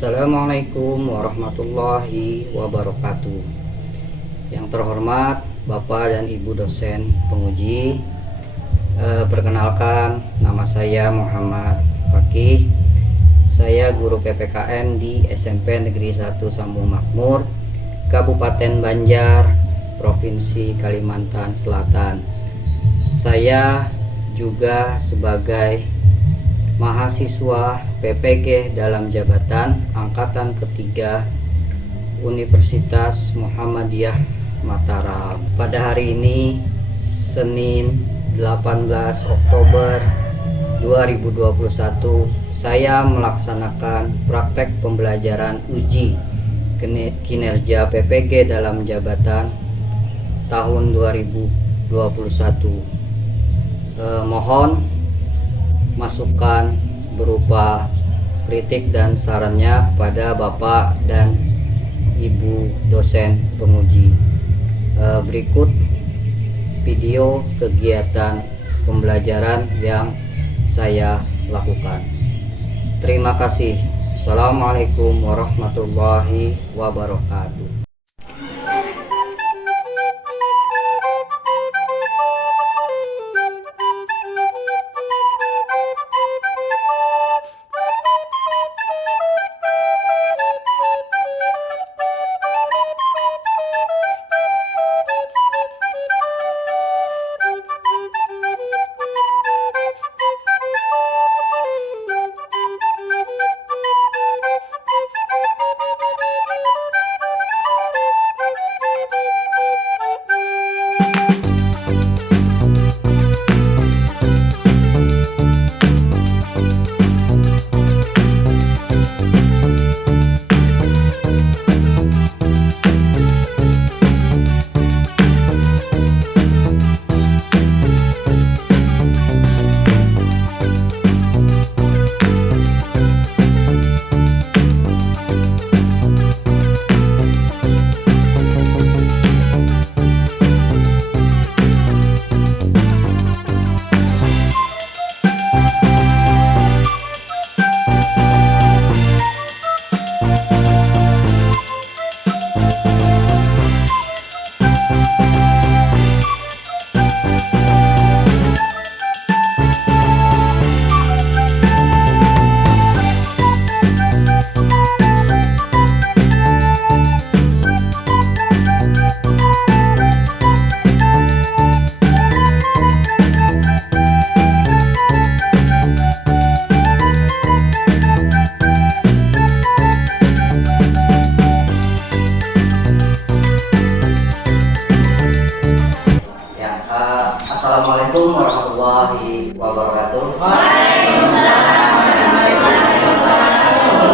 Assalamualaikum warahmatullahi wabarakatuh. Yang terhormat Bapak dan Ibu dosen penguji, perkenalkan nama saya Muhammad Fakih. Saya guru PPKN di SMP Negeri 1 Sambung Makmur, Kabupaten Banjar, Provinsi Kalimantan Selatan. Saya juga sebagai mahasiswa PPG dalam jabatan angkatan ketiga Universitas Muhammadiyah Mataram. Pada hari ini Senin 18 Oktober 2021, saya melaksanakan praktek pembelajaran uji kinerja PPG dalam jabatan tahun 2021. Mohon masukan berupa kritik dan sarannya pada Bapak dan Ibu dosen penguji. Berikut video kegiatan pembelajaran yang saya lakukan. Terima kasih. Assalamualaikum warahmatullahi wabarakatuh. Assalamualaikum warahmatullahi wabarakatuh. Waalaikumsalam warahmatullahi wabarakatuh.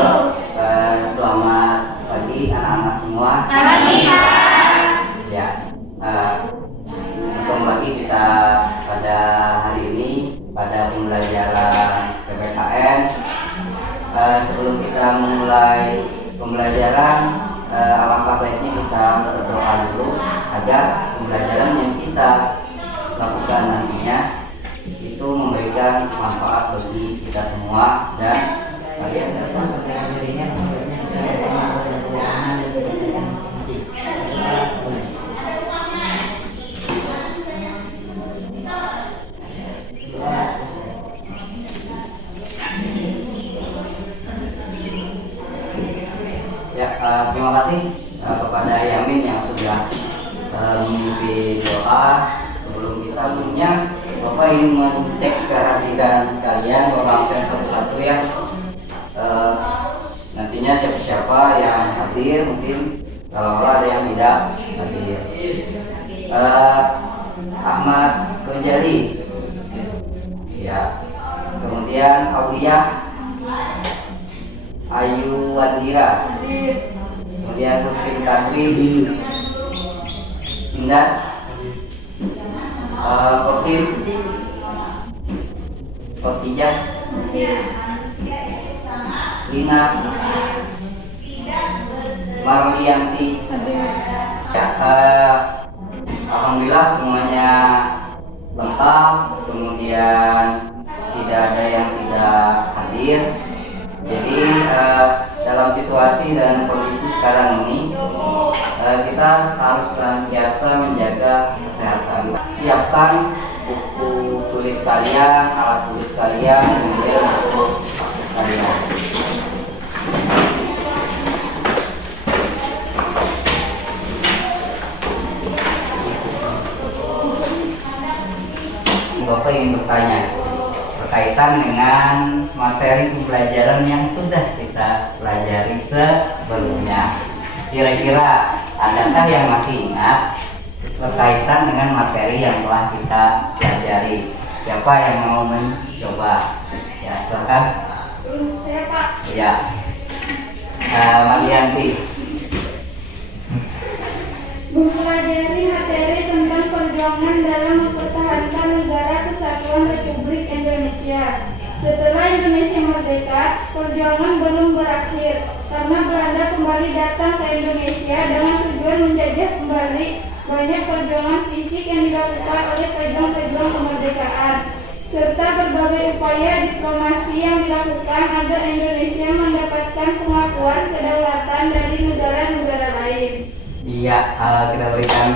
Selamat pagi anak-anak semua. Selamat pagi. Ya, ketemu lagi kita pada hari ini pada pembelajaran PPKN. Sebelum kita memulai pembelajaran, alangkah baiknya kita berdoa dulu agar pembelajaran yang kita lakukan nantinya itu memberikan manfaat bagi kita semua dan kalian dapat ya. Terima kasih kepada Yamin yang sudah memimpin doa. Sebelum kita punya, Bapak ingin mengecek kehadiran kalian, Bapak angkat satu-satu ya. Nantinya siapa-siapa yang hadir, mungkin kalau ada yang tidak hadir. Ahmad Rojali, ya. Kemudian Aulia Ayu Wadira, kemudian Hussein Kadri, Indah, Kosim, Khotijah, Lina, Marlianti. Ya, alhamdulillah semuanya lengkap. Kemudian tidak ada yang tidak hadir. Jadi dalam situasi dan kondisi sekarang ini kita harus senantiasa menjaga kesehatan. Siapkan buku tulis kalian, alat tulis kalian, kemudian buku kalian. Bapak ingin bertanya berkaitan dengan materi pembelajaran yang sudah kita pelajari sebelumnya. Kira-kira adakah yang masih ingat berkaitan dengan materi yang telah kita pelajari? Siapa yang mau mencoba? Ya, silakan. Saya, Pak. Ya, Marianti. Mempelajari materi tentang perjuangan dalam mempertahankan negara kesatuan Republik Indonesia. Setelah Indonesia merdeka, perjuangan belum berakhir karena Belanda kembali datang ke Indonesia dengan tujuan menjajah kembali. Banyak perjuangan fisik yang dilakukan oleh pejuang-pejuang kemerdekaan serta berbagai upaya diplomasi yang dilakukan agar Indonesia mendapatkan pengakuan kedaulatan dari negara-negara lain. Iya, kita berikan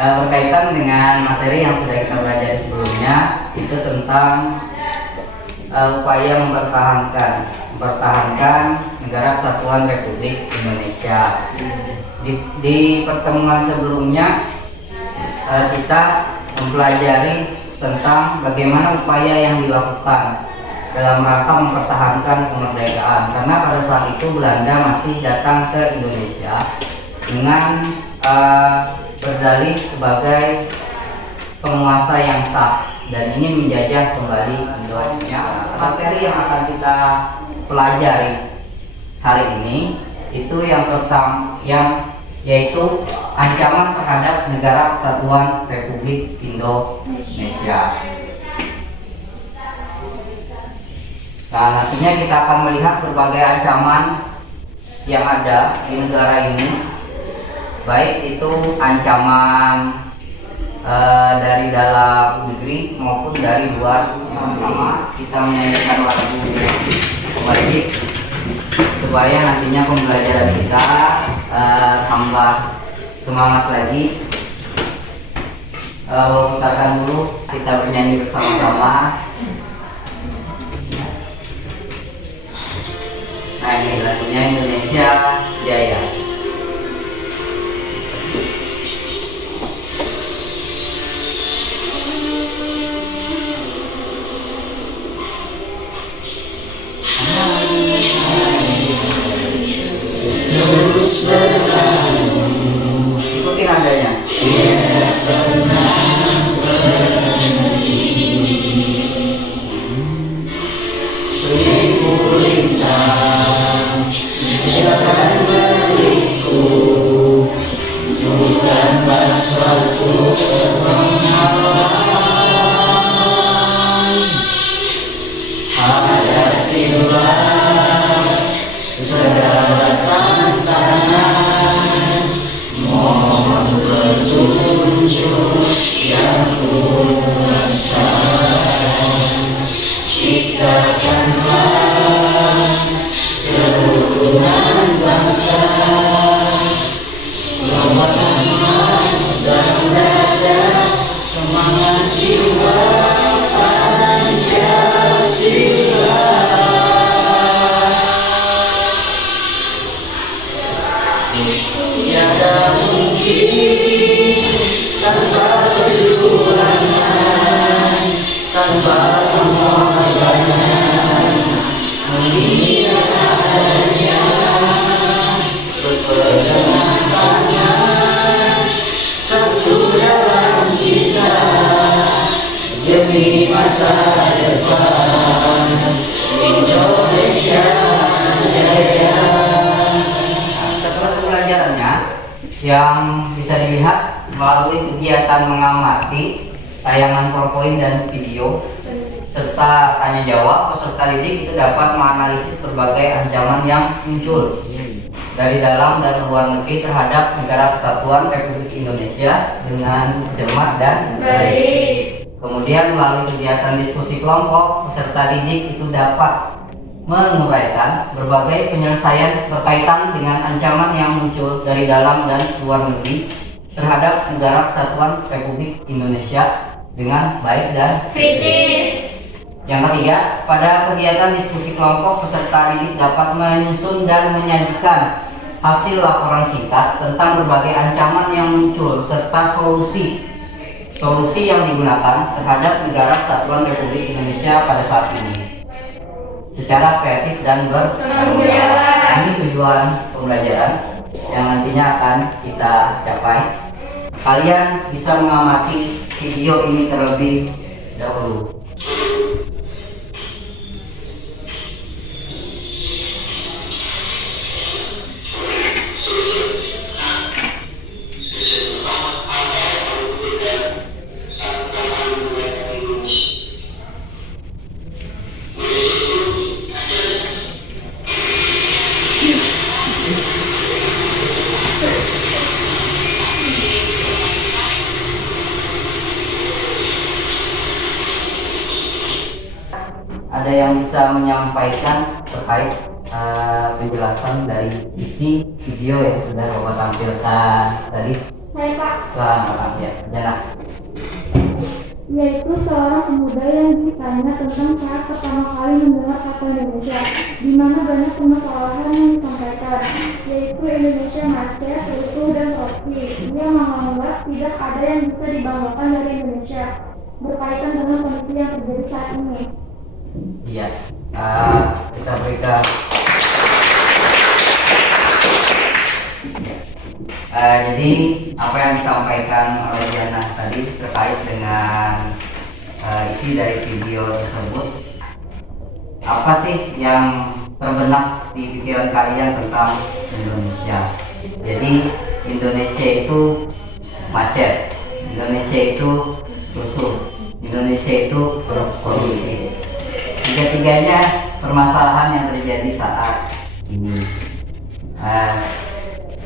berkaitan dengan materi yang sudah kita pelajari sebelumnya, itu tentang upaya mempertahankan negara kesatuan Republik Indonesia. Di pertemuan sebelumnya kita mempelajari tentang bagaimana upaya yang dilakukan dalam rangka mempertahankan kemerdekaan, karena pada saat itu Belanda masih datang ke Indonesia dengan berdalih sebagai penguasa yang sah dan ingin menjajah kembali Indonesia. Materi yang akan kita pelajari hari ini itu yang pertama, yaitu ancaman terhadap negara kesatuan Republik Indonesia. Nah, nantinya kita akan melihat berbagai ancaman yang ada di negara ini, baik itu ancaman dari dalam negeri maupun dari luar. Sama-sama kita menyanyikan lagu wajib supaya nantinya pembelajaran kita tambah semangat lagi. Putarkan dulu, kita bernyanyi bersama-sama. Nah, ini lagunya Indonesia Jaya. Ikuti nadanya. Yang bisa dilihat melalui kegiatan mengamati tayangan PowerPoint dan video serta tanya jawab, peserta didik itu dapat menganalisis berbagai ancaman yang muncul dari dalam dan luar negeri terhadap negara kesatuan Republik Indonesia dengan cermat dan baik. Kemudian melalui kegiatan diskusi kelompok, peserta didik itu dapat menguraikan berbagai penyelesaian berkaitan dengan ancaman yang muncul dari dalam dan luar negeri terhadap Negara Kesatuan Republik Indonesia dengan baik dan kritis. Yang ketiga, pada kegiatan diskusi kelompok, peserta didik dapat menyusun dan menyajikan hasil laporan singkat tentang berbagai ancaman yang muncul serta solusi yang digunakan terhadap Negara Kesatuan Republik Indonesia pada saat ini secara kreatif dan bertanggung jawab. Ini tujuan pembelajaran yang nantinya akan kita capai. Kalian bisa mengamati video ini terlebih dahulu. Ada yang bisa menyampaikan terkait penjelasan dari isi video yang sudah Bapak tampilkan tadi? Saya Pak, Selamat ya, Jana. yaitu seorang pemuda yang ditanya tentang saat pertama kali mendengar kata Indonesia, di mana banyak permasalahan yang disampaikan, yaitu Indonesia macet, rusuh, dan kopi. Ia menganggap tidak ada yang bisa dibanggakan dari Indonesia berkaitan dengan kondisi yang terjadi saat ini. Iya, kita berikan. Jadi apa yang disampaikan oleh Diana tadi terkait dengan isi dari video tersebut, apa sih yang terbenak di pikiran kalian tentang Indonesia? Jadi Indonesia itu macet, Indonesia itu rusuh, Indonesia itu korupsi. Tiga-tiganya permasalahan yang terjadi saat ini.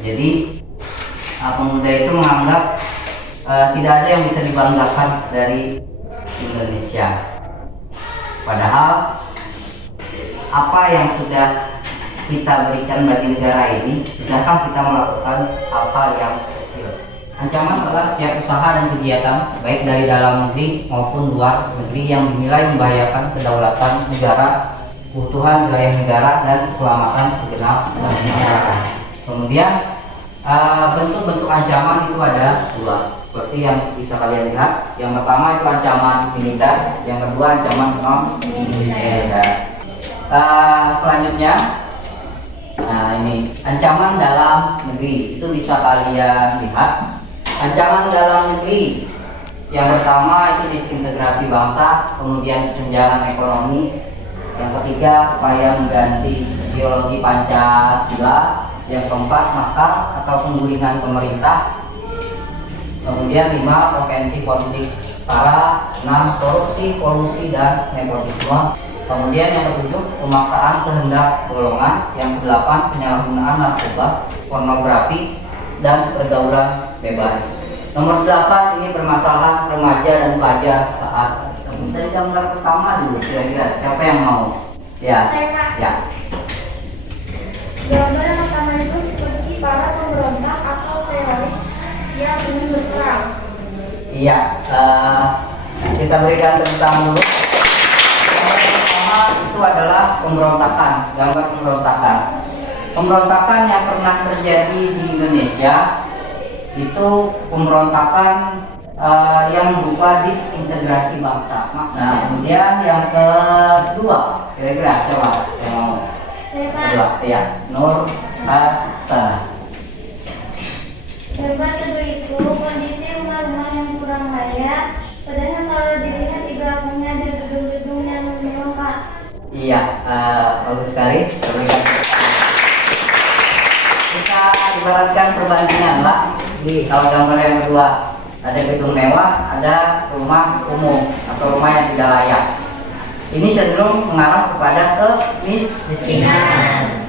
Jadi pemuda itu menganggap tidak ada yang bisa dibanggakan dari Indonesia. Padahal apa yang sudah kita berikan bagi negara ini, sudahkah kita melakukan hal-hal yang kecil? Ancaman adalah setiap usaha dan kegiatan baik dari dalam negeri maupun luar negeri yang dinilai membahayakan kedaulatan negara, keutuhan wilayah negara, dan keselamatan segenap masyarakat. Kemudian bentuk-bentuk ancaman itu ada dua, seperti yang bisa kalian lihat. Yang pertama itu ancaman militer, yang kedua ancaman non militer. Selanjutnya, ini ancaman dalam negeri, itu bisa kalian lihat. Ancaman dalam negeri yang pertama itu disintegrasi bangsa, kemudian kesenjangan ekonomi. Yang ketiga, upaya mengganti ideologi Pancasila. Yang keempat, makar atau penggulingan pemerintah. Kemudian 5, provinsi politik sara. 6, korupsi, kolusi, dan nepotisme. Kemudian yang ke-7, pemaksaan kehendak golongan. Yang ke-8, penyalahgunaan narkoba, pornografi, dan pergaulan bebas. Nomor 8, ini permasalahan remaja dan pelajar saat dari gambar pertama dulu, kira-kira siapa yang mau? Ya, ya. Gambar yang pertama itu seperti para pemberontak atau teroris yang ingin berperang. Iya, kita berikan tepuk tangan dulu. Gambar pertama itu adalah pemberontakan, gambar pemberontakan. Pemberontakan yang pernah terjadi di Indonesia itu pemberontakan yang berupa disintegrasi bangsa. Nah, kemudian yang kedua, kira-kira siapa yang mau? Kedua, ya, Nur Hasanah. Gambar kedua itu kondisi rumah-rumah yang kurang layak, padahal kalau dilihat di belakangnya ada gedung-gedung yang mewah. Iya, bagus sekali. Kita ibaratkan perbandingan lah. Kalau gambar yang kedua ada gedung mewah, ada rumah umum atau rumah yang tidak layak. Ini cenderung mengarah kepada kemiskinan.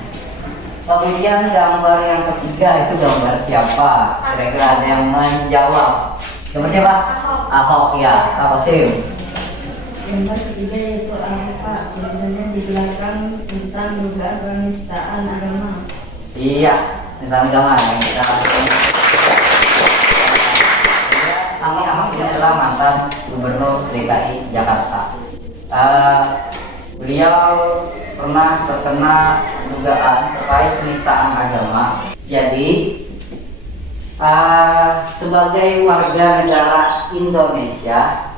Kemudian gambar yang ketiga itu gambar siapa? Kira-kira ada yang menjawab? Nomor siapa? Ahok ya. Apa sih? Gambar ketiga yaitu Pak, biasanya di belakang tentang dugaan penistaan agama. Iya, misalnya agama yang kita kami Ahok ini adalah mantan Gubernur DKI Jakarta. Beliau pernah terkena dugaan terkait penistaan agama. Jadi sebagai warga negara Indonesia,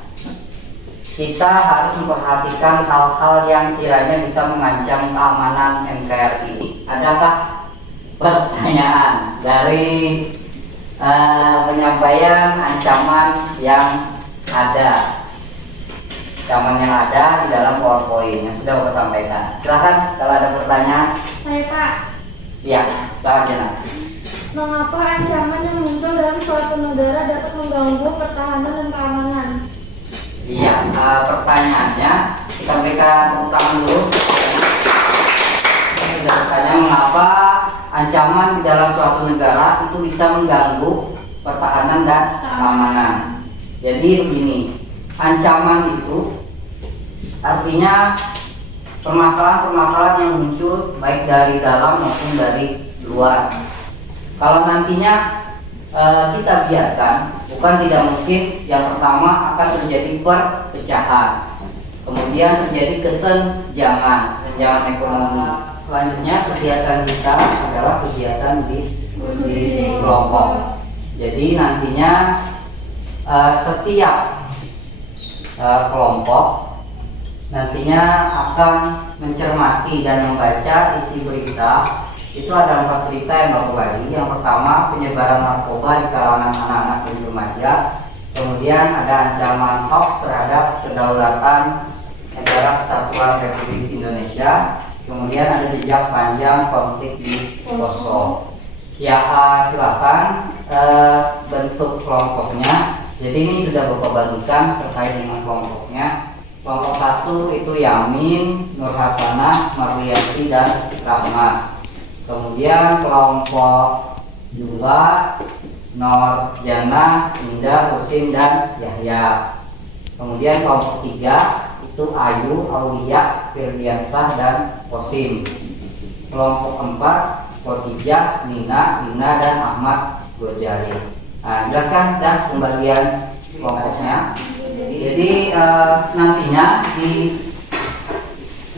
kita harus memperhatikan hal-hal yang kiranya bisa mengancam keamanan NKRI. Adakah pertanyaan dari penyampaian ancaman yang ada? Ancaman yang ada di dalam PowerPoint yang sudah Bapak sampaikan. Silahkan kalau ada pertanyaan. Saya Pak, Ya, Pak Jana. mengapa ancaman yang muncul dalam suatu negara dapat mengganggu pertahanan dan keamanan? Iya, pertanyaannya kita berikan tepuk tangan dulu. Ini sudah bertanya mengapa ancaman di dalam suatu negara itu bisa mengganggu pertahanan dan keamanan. Jadi begini, ancaman itu artinya permasalahan-permasalahan yang muncul baik dari dalam maupun dari luar. Kalau nantinya kita biarkan, bukan tidak mungkin yang pertama akan terjadi perpecahan, kemudian terjadi kesenjangan ekonomi. Selanjutnya kegiatan kita adalah kegiatan diskusi kelompok. Jadi nantinya setiap kelompok nantinya akan mencermati dan membaca isi berita. Itu ada 4 berita yang Bapak bagi. Yang pertama, penyebaran narkoba di kalangan anak-anak dan remaja. Kemudian ada ancaman hoax terhadap kedaulatan negara kesatuan Republik Indonesia. Kemudian ada jejak panjang konflik di Poso. Ya, silakan bentuk kelompoknya. Jadi ini sudah Bapak bagikan terkait dengan kelompoknya. Kelompok 1 itu Yamin, Nur Hasanah, Marliati, dan Rahma. Kemudian kelompok 2 Nor Jana, Indah, Husin, dan Yahya. Kemudian kelompok 3 itu Ayu, Aulia, Firdiansah, dan Kosim. Kelompok 4 Khotijah, Nina, dan Ahmad Gojari. Nah, jelaskan dan pembagian kelompoknya. Jadi nantinya di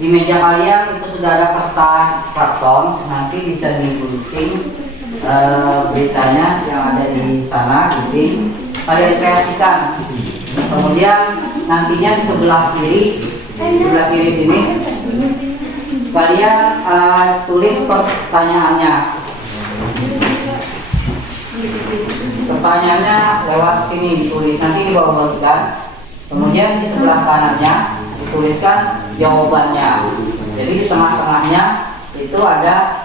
meja kalian itu sudah ada kertas karton, nanti bisa digunting beritanya yang ada di sana, gunting, kalian kreasikan. Kemudian nantinya di sebelah kiri sini kalian tulis pertanyaannya. Pertanyaannya lewat sini ditulis, nanti dibawa-bagikan. Kemudian di sebelah kanannya dituliskan jawabannya. Jadi di tengah-tengahnya itu ada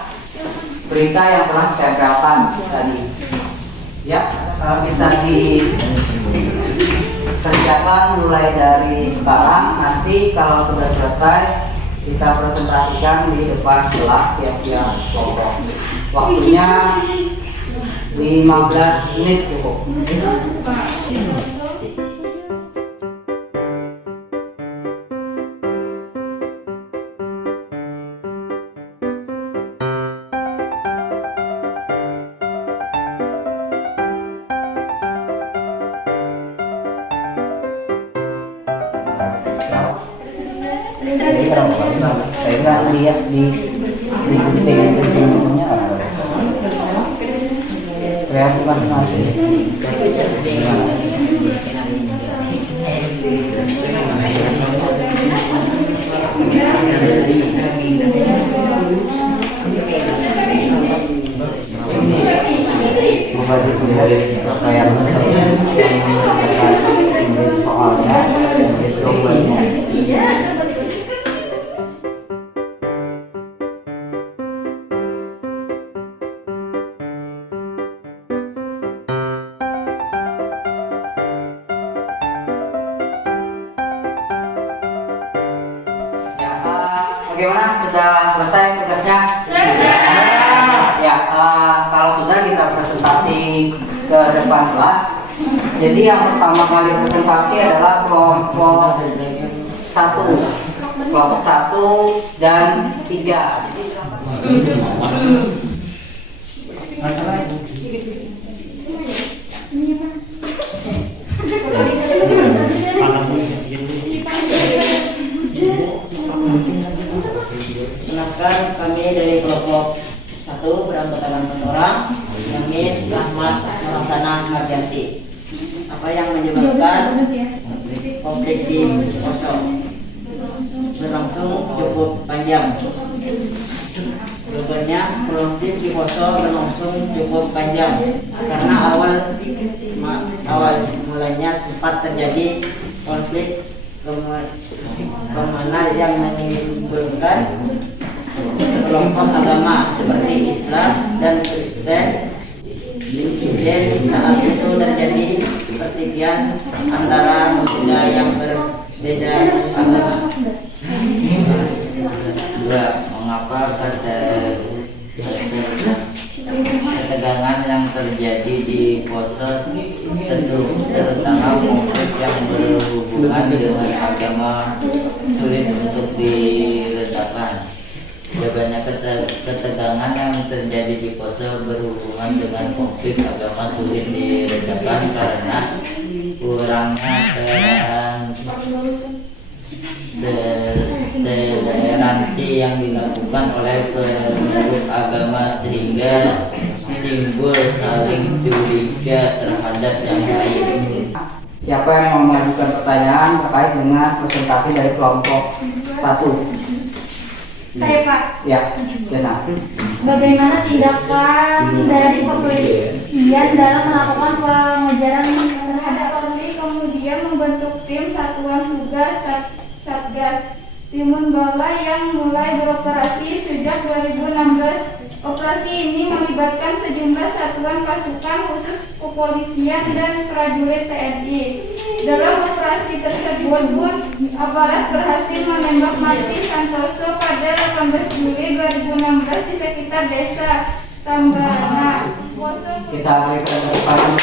berita yang telah ditempelkan tadi. Ya, bisa dikerjakan mulai dari sekarang. Nanti kalau sudah selesai kita presentasikan di depan kelas tiap-tiap kelompok. Waktunya 15 menit cukup. Jadi kalau saya nggak lihat di gunting guntingnya kreasi masing-masing. Ini membagi tugas yang soalnya, soalnya. Bagaimana? Sudah selesai tugasnya? Sudah. Ya, kalau sudah kita presentasi ke depan kelas. Jadi yang pertama kali presentasi adalah kelompok 1 dan 3. Jadi Kenalkan, kami dari kelompok 1 beranggotakan 4 orang, Yamin, Rahmat, Nuraksana, Marjanti. Apa yang menyebabkan konflik di Poso berlangsung cukup panjang? Jawabannya, konflik di Poso berlangsung cukup panjang karena awal mulanya sempat terjadi konflik kemana yang menimbulkan kelompok agama seperti Islam dan Kristen. Dan saat itu terjadi pertikaian antara pemuda yang berbeda agama. mengapa ketegangan yang terjadi di Poso terutama konflik yang berhubungan dengan agama sulit untuk diredakan? Jawabannya, ketegangan yang terjadi di Poso berhubungan dengan konflik agama sulit diredakan karena kurangnya toleransi yang dilakukan oleh pemeluk agama sehingga timbul saling curiga terhadap yang lain. Siapa yang mau mengajukan pertanyaan terkait dengan presentasi dari kelompok 1? Saya, Pak. Ya, benar. Bagaimana tindakan dari kepolisian dalam melakukan pengejaran terhadap polisi, kemudian membentuk tim satuan tugas Satgas Timun Bala yang mulai beroperasi sejak 2016. Operasi ini melibatkan sejumlah satuan pasukan khusus kepolisian dan prajurit TNI. Dalam operasi tersebut, aparat berhasil menembak mati Santoso pada 18 Juli 2016 di sekitar desa Tambana. Kita berikan kesempatan.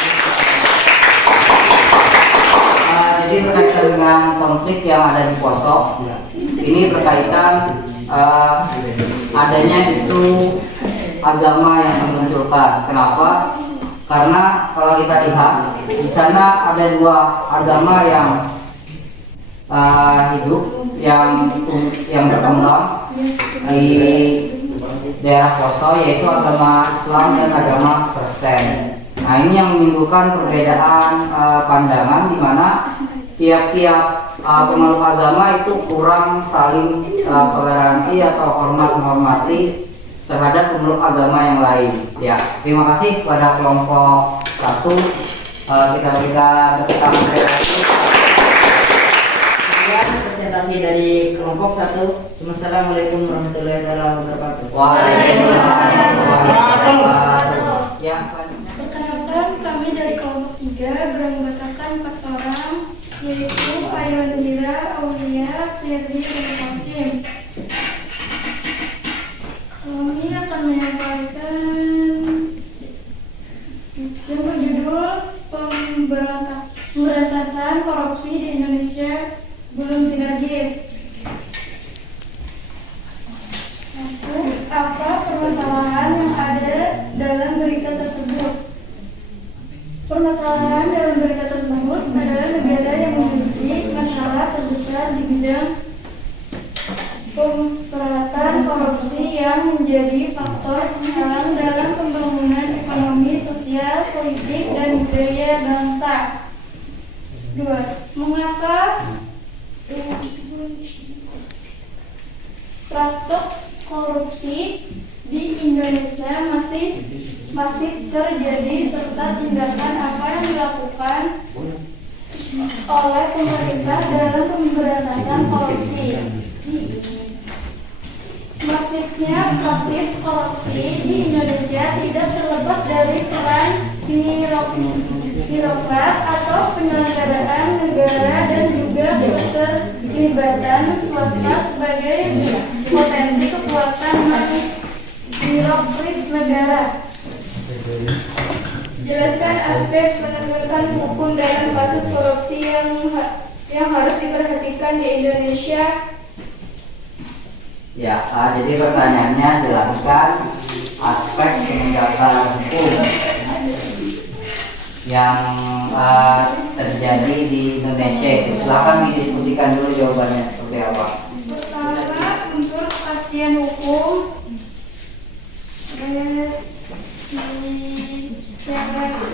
Jadi berkaitan dengan konflik yang ada di Poso, ini berkaitan adanya isu agama yang dimunculkan. Kenapa? Karena kalau kita lihat di sana ada 2 agama yang hidup, yang berkembang di daerah Poso, yaitu agama Islam dan agama Kristen. Nah, ini yang menimbulkan perbedaan pandangan di mana tiap-tiap pemeluk agama itu kurang saling toleransi atau menghormati terhadap pemeluk agama yang lain. Ya, terima kasih kepada kelompok 1. Kita berikan tepuk tangan. Sekian presentasi dari kelompok 1. Assalamualaikum warahmatullahi wabarakatuh. Waalaikumsalam warahmatullahi wabarakatuh. Ya, Perkenalkan, kami dari kelompok 3 beranggotakan 4 orang, yaitu Ayondira, Aulia, Firdi, dan Qasim. Kami akan menyampaikan yang berjudul Pemberantasan Korupsi di Indonesia Belum Sinergis. 1. Apa permasalahan yang ada dalam berita tersebut? Permasalahan dalam berita tersebut adalah negara yang memiliki masalah terbesar di bidang pemberantasan korupsi yang menjadi faktor penghalang dalam pembangunan ekonomi, sosial, politik, dan budaya bangsa. 2. Mengapa praktek korupsi di Indonesia masih terjadi serta tindakan apa yang dilakukan oleh pemerintah dalam pemberantasan korupsi? Masifnya praktik korupsi di Indonesia tidak terlepas dari peran birokrat atau penyelenggaraan negara dan juga keterlibatan swasta sebagai potensi kekuatan birokris negara. Jelaskan aspek penegakan hukum dalam kasus korupsi yang harus diperhatikan di Indonesia. Ya, jadi pertanyaannya jelaskan aspek penegakan hukum yang terjadi di Indonesia. Silakan didiskusikan dulu jawabannya seperti apa. Pertama, unsur kepastian hukum.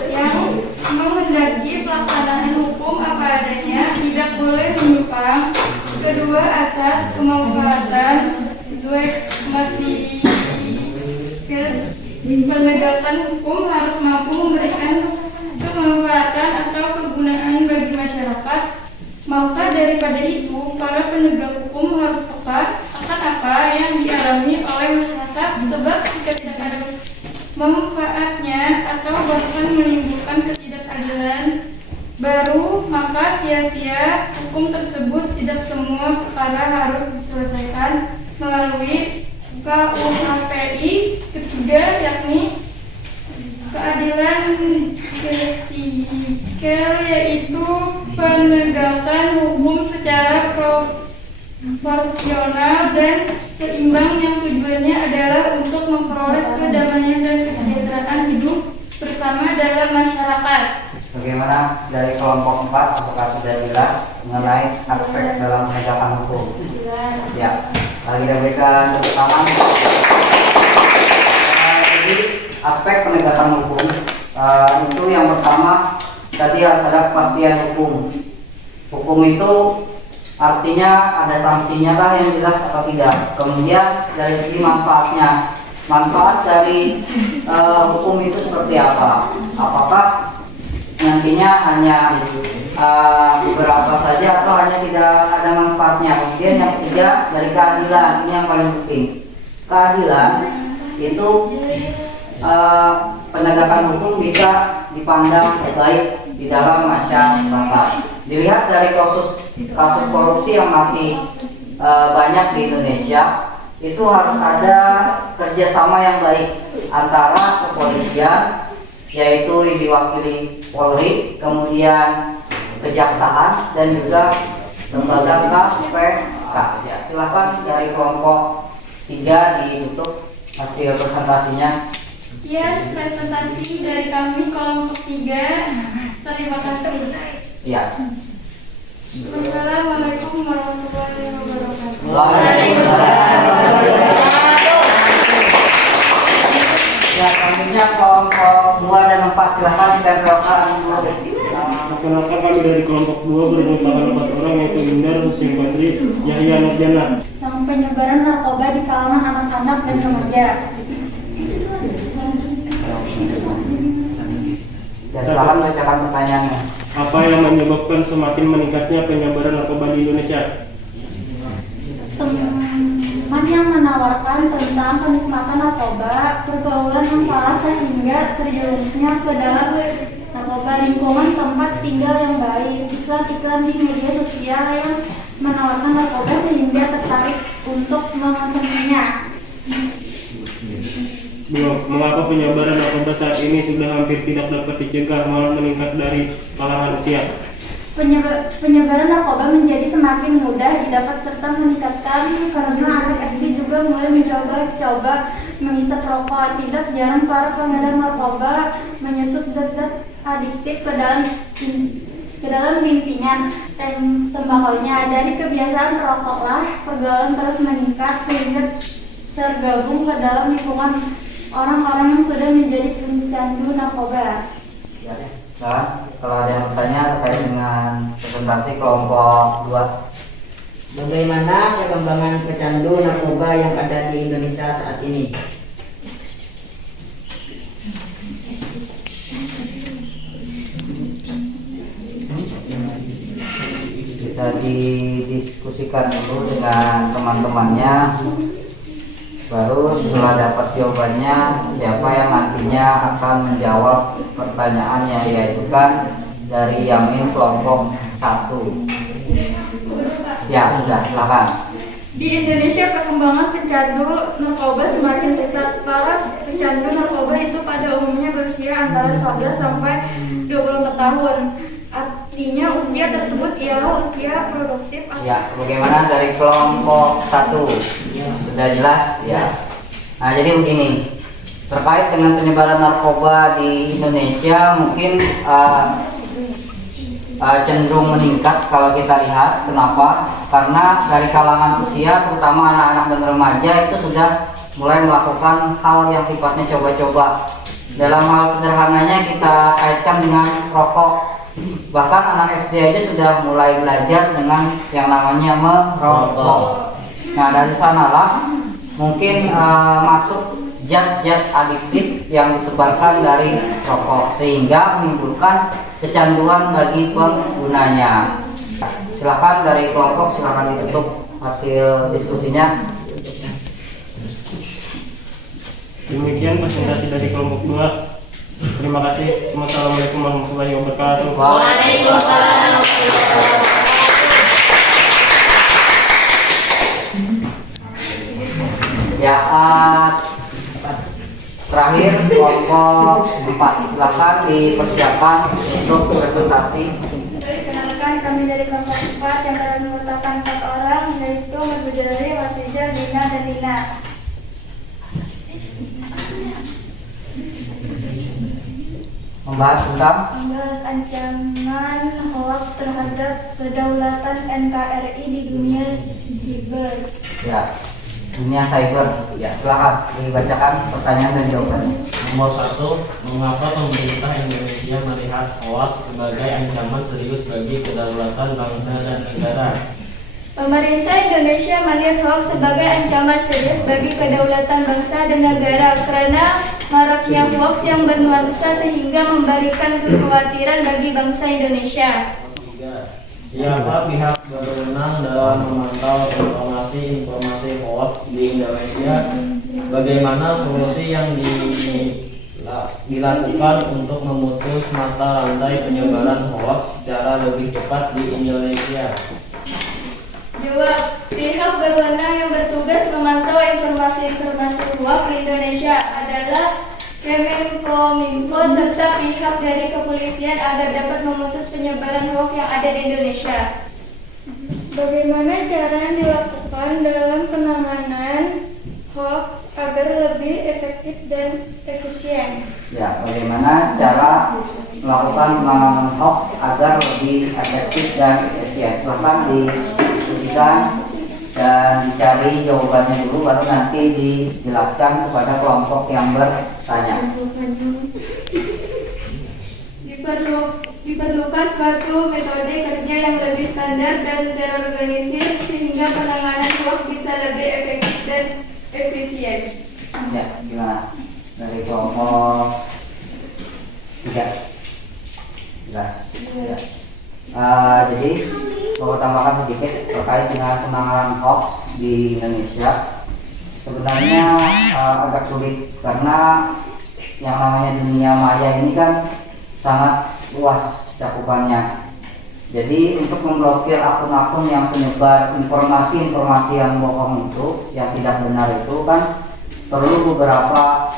Yang menghendaki pelaksanaan hukum apa adanya, tidak boleh menyimpang. Kedua, asas kemanfaatan. Masih penegakan hukum harus mampu memberikan kemanfaatan atau kegunaan bagi masyarakat. Maka daripada itu, para penegak hukum harus peka akan apa yang dialami oleh masyarakat, sebab jika tidak ada manfaatnya atau bahkan menimbulkan ketidakadilan baru, maka sia-sia hukum tersebut. Tidak semua perkara harus diselesaikan melalui KUHPI. Ketiga, yakni keadilan vertikal, yaitu penegakan hukum secara proporsional dan seimbang yang tujuannya adalah untuk memperoleh kedamaian dan kesejahteraan hidup bersama dalam masyarakat. Bagaimana dari kelompok 4, apakah sudah jelas mengenai aspek dalam penegakan hukum? Ya, kita berikan tepuk tangan. Jadi aspek penegakan hukum itu yang pertama tadi harus ada kepastian hukum. Hukum itu artinya ada sanksinya kah yang jelas atau tidak. Kemudian dari segi manfaatnya, manfaat dari hukum itu seperti apa? Apakah nantinya hanya beberapa saja atau hanya tidak ada manfaatnya. Kemudian yang ketiga dari keadilan, ini yang paling penting. Keadilan itu penegakan hukum bisa dipandang baik di dalam masyarakat. Dilihat dari kasus korupsi yang masih banyak di Indonesia, itu harus ada kerjasama yang baik antara kepolisian, yaitu diwakili Polri, kemudian kejaksaan dan juga lembaga KPK. Ya, silakan dari kelompok 3 ditutup hasil presentasinya. Sekian presentasi dari kami kelompok 3. Terima kasih. Ya. Wassalamualaikum warahmatullahi wabarakatuh. Waalaikumsalam. Ya, selanjutnya kelompok 2 dan 4 silakan ditempelkan dulu. Perkenalkan, kami dari kelompok 2 berjumlah 4 orang, yaitu Indar, Husin Badri, Yahya Nurjana. Tentang penyebaran narkoba di kalangan anak-anak dan remaja. Ya, silakan bacakan pertanyaannya. Apa yang menyebabkan semakin meningkatnya penyebaran narkoba di Indonesia? Teman yang menawarkan tentang kenikmatan narkoba, pergaulan yang salah sehingga terjerumusnya ke dalam narkoba, lingkungan tempat tinggal yang baik, iklan-iklan di media sosial yang menawarkan narkoba sehingga tertarik untuk mengonsumsinya. Mengapa penyebaran narkoba saat ini sudah hampir tidak dapat dicegah, malah meningkat dari kalangan usia? Penyebaran narkoba menjadi semakin mudah didapat serta meningkatkan karena anak SD juga mulai mencoba mengisap rokok. Tidak jarang para pengedar narkoba menyusup zat-zat adiktif ke dalam rintingan tembakonya. Dari kebiasaan rokoklah pergaulan terus meningkat sehingga tergabung ke dalam lingkungan orang-orang yang sudah menjadi pencandu narkoba. Ya, nah, kalau ada yang bertanya terkait dengan presentasi kelompok 2. Bagaimana perkembangan pecandu narkoba yang ada di Indonesia saat ini? Bisa didiskusikan dulu dengan teman-temannya. Baru setelah dapat jawabannya, siapa yang nantinya akan menjawab pertanyaan yang diajukan dari Yamin kelompok 1. Ya, sudah, silakan. Di Indonesia perkembangan pecandu narkoba semakin pesat. Para pecandu narkoba itu pada umumnya berusia antara 11 sampai 24 tahun. Artinya usia tersebut ialah usia produktif. Ya, bagaimana dari kelompok 1? Sudah jelas ya. Nah, jadi begini, terkait dengan penyebaran narkoba di Indonesia mungkin cenderung meningkat kalau kita lihat. Kenapa? Karena dari kalangan usia, terutama anak-anak dan remaja, itu sudah mulai melakukan hal yang sifatnya coba-coba. Dalam hal sederhananya kita kaitkan dengan rokok. Bahkan anak SD aja sudah mulai belajar dengan yang namanya merokok. Nah, dari sanalah mungkin masuk zat-zat adiktif yang disebarkan dari rokok sehingga menimbulkan kecanduan bagi penggunanya. Silakan dari kelompok, silakan ditutup hasil diskusinya. Demikian presentasi dari kelompok 2. Terima kasih. Wassalamualaikum warahmatullahi wabarakatuh. Waalaikumsalam. Ya, terakhir kelompok 4, silakan dipersiapkan untuk presentasi. Perkenalkan, kami dari kelompok 4 yang telah mengutakan 4 orang, yaitu Mas Bujari, Wasija, Dina, dan Dina. Membahas tentang Membahas ancaman hoax terhadap kedaulatan NKRI di dunia siber. ya dunia cyber. Ya, silakan dibacakan pertanyaan dan jawabannya. Nomor 1, mengapa pemerintah Indonesia melihat hoaks sebagai ancaman serius bagi kedaulatan bangsa dan negara? Pemerintah Indonesia melihat hoax sebagai ancaman serius bagi kedaulatan bangsa dan negara karena maraknya hoax yang bernuansa sehingga memberikan kekhawatiran bagi bangsa Indonesia. 3, siapa pihak berwenang dalam memantau informasi hoaks di Indonesia? Bagaimana solusi yang dilakukan untuk memutus mata rantai penyebaran hoaks secara lebih cepat di Indonesia? Jawab, pihak berwenang yang bertugas memantau informasi-informasi hoax di Indonesia adalah Kemenkominfo serta pihak dari kepolisian agar dapat memutus penyebaran hoax yang ada di Indonesia. Bagaimana cara yang dilakukan dalam penanganan hoax agar lebih efektif dan efisien? Ya, bagaimana cara melakukan penanganan hoax agar lebih efektif dan efisien? Silahkan didiskusikan dan dicari jawabannya dulu, baru nanti dijelaskan kepada kelompok yang bertanya. Diperlukan suatu metode kerja yang lebih standar dan terorganisir sehingga penanganan hoax bisa lebih efektif dan efisien. Ya, gimana? Dari kelompok 3. Jelas. Ya. Jadi mau tambahkan sedikit terkait dengan penanganan hoax di Indonesia. Sebenarnya agak sulit karena yang namanya dunia maya ini kan sangat luas cakupannya. Jadi untuk memblokir akun-akun yang menyebar informasi-informasi yang bohong itu, yang tidak benar itu kan perlu beberapa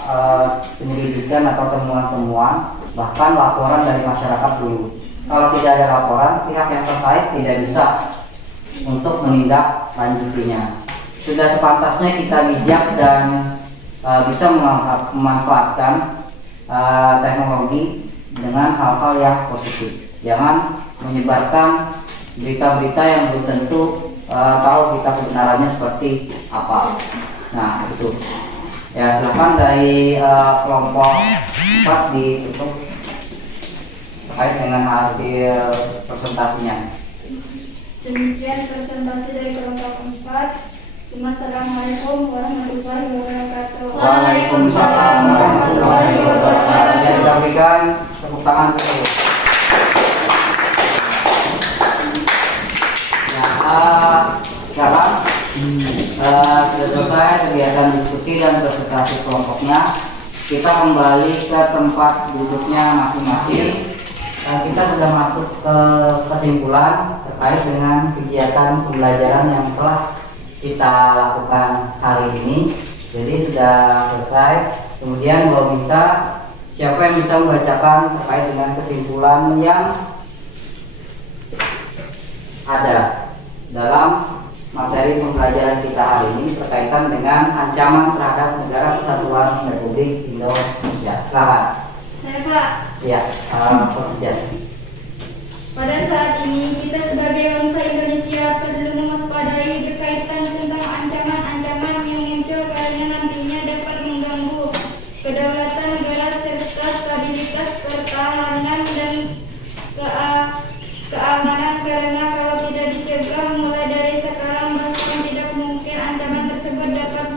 penyelidikan atau temuan-temuan, bahkan laporan dari masyarakat dulu. Kalau tidak ada laporan, pihak yang terkait tidak bisa untuk menindaklanjutinya. Sudah sepantasnya kita bijak dan bisa memanfaatkan teknologi dengan hal-hal yang positif. Jangan menyebarkan berita-berita yang belum tentu tahu kita kebenarannya seperti apa. Nah, itu. Ya, silakan dari kelompok 4 ditutup terkait dengan hasil presentasinya. Demikian presentasi dari kelompok 4. Assalamualaikum warahmatullahi wabarakatuh. Waalaikumsalam warahmatullahi wabarakatuh. Ya, kita berikan tepuk tangan dulu. Ya, sekarang sudah selesai kegiatan diskusi dan presentasi kelompoknya. Kita kembali ke tempat duduknya masing-masing. Kita sudah masuk ke kesimpulan terkait dengan kegiatan pembelajaran yang telah kita lakukan hari ini. Jadi sudah selesai. Kemudian gua minta Siapa yang bisa membacakan terkait dengan kesimpulan yang ada dalam materi pembelajaran kita hari ini berkaitan dengan ancaman terhadap negara kesatuan Republik Indonesia? Silakan. Saya Pak. Ya, pekerjaan. Pada saat ini kita sebagai bangsa Indonesia perlu mewaspadai berkaitan tentang ancaman-ancaman yang muncul karena nantinya dapat mengganggu kedaulatan negara serta stabilitas pertahanan dan keamanan, karena kalau tidak dicegah mulai dari sekarang bahkan tidak mungkin ancaman tersebut dapat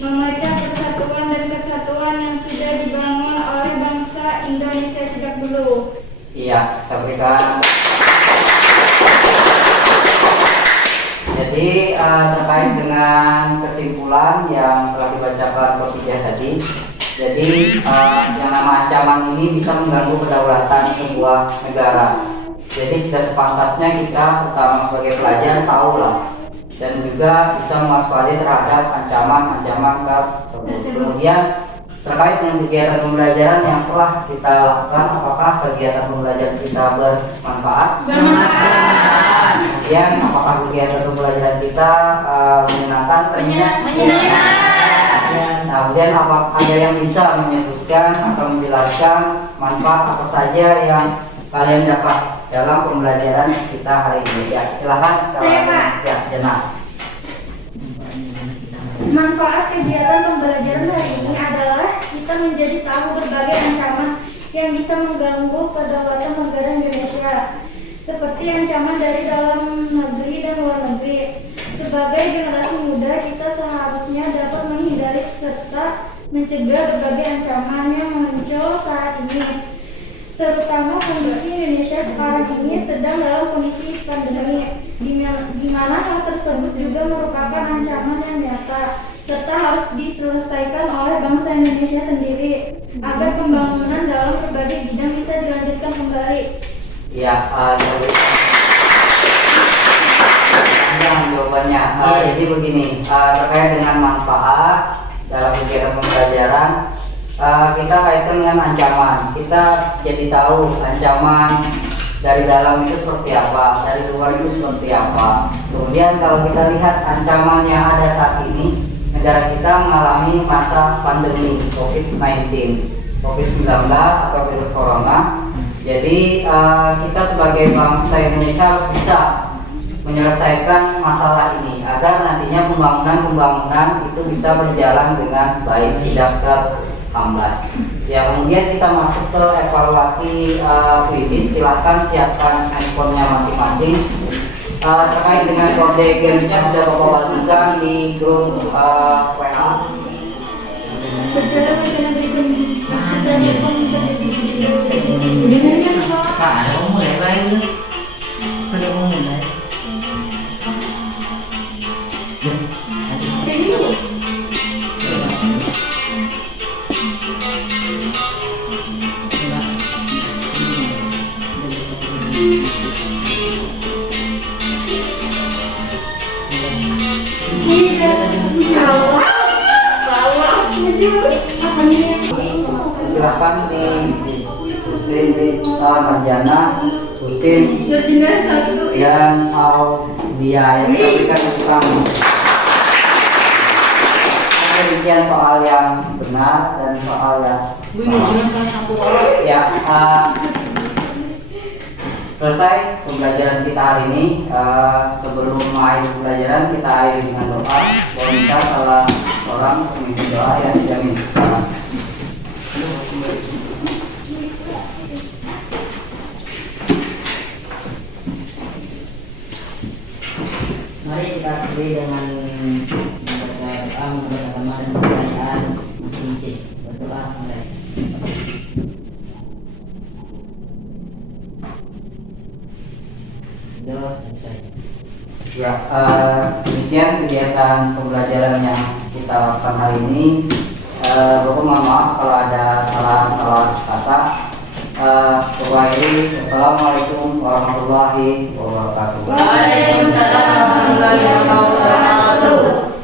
memecah persatuan dan kesatuan yang sudah dibangun oleh bangsa Indonesia sejak dulu. Iya, kita berikan. Jadi terkait dengan kesimpulan yang telah dibacakan Khotijah tadi, jadi yang nama ancaman ini bisa mengganggu kedaulatan sebuah negara. Jadi sudah sepantasnya kita terutama sebagai pelajar tahulah dan juga bisa mewaspadai terhadap ancaman-ancaman tersebut. Kemudian terkait dengan kegiatan pembelajaran yang telah kita lakukan, apakah kegiatan pembelajaran kita bermanfaat? Kemudian apakah kegiatan pembelajaran kita menyenangkan? Menyenangkan. Nah, kemudian apa ada yang bisa menyebutkan atau menjelaskan manfaat apa saja yang kalian dapat dalam pembelajaran kita hari ini? Ya, silakan. Ya, Jana. Manfaat kegiatan pembelajaran hari ini adalah kita menjadi tahu berbagai ancaman yang bisa mengganggu kedaulatan negara Indonesia, seperti ancaman dari dalam negeri dan luar negeri. Sebagai generasi muda, kita seharusnya dapat menghindari serta mencegah berbagai ancaman yang muncul saat ini, terutama kondisi Indonesia sekarang ini sedang dalam kondisi pandemi, di mana hal tersebut juga merupakan ancaman yang nyata serta harus diselesaikan oleh bangsa Indonesia sendiri agar pembangunan dalam berbagai bidang bisa dilanjutkan kembali. Ya, panjang jawabannya. Jadi begini, terkait dengan manfaat dalam kegiatan pembelajaran, kita kaitkan dengan ancaman. Kita jadi tahu ancaman dari dalam itu seperti apa, dari luar itu seperti apa. Kemudian kalau kita lihat ancaman yang ada saat ini, negara kita mengalami masa pandemi COVID-19 atau virus corona. Jadi kita sebagai bangsa Indonesia harus bisa menyelesaikan masalah ini agar nantinya pembangunan itu bisa berjalan dengan baik, tidak terhambat. Ya, kemudian kita masuk ke evaluasi krisis. Silahkan siapkan handphonenya masing-masing. Terkait dengan kode gamesnya sudah Bapak bagikan di grup WA. Pak, ada ngomong yang lain. Ada ngomong yang lain. Silakan di Husin, Marjana, Husin, dan Audia yang kita berikan untuk kamu. Demikian soal yang benar dan soal yang ya. Selesai pembelajaran kita hari ini. Sebelum mengakhiri pembelajaran kita akhiri dengan doa. Boleh minta salah seorang pemimpin doa yang dijamin. Mari kita beri dengan membaca doa, membaca tema dan pertanyaan masing-masing. Berdoa mulai. Sudah selesai. Ya, demikian kegiatan pembelajaran yang kita lakukan hari ini. Bapak mohon maaf kalau ada salah kata. Wassalamualaikum warahmatullahi wabarakatuh. Waalaikumsalam warahmatullahi wabarakatuh.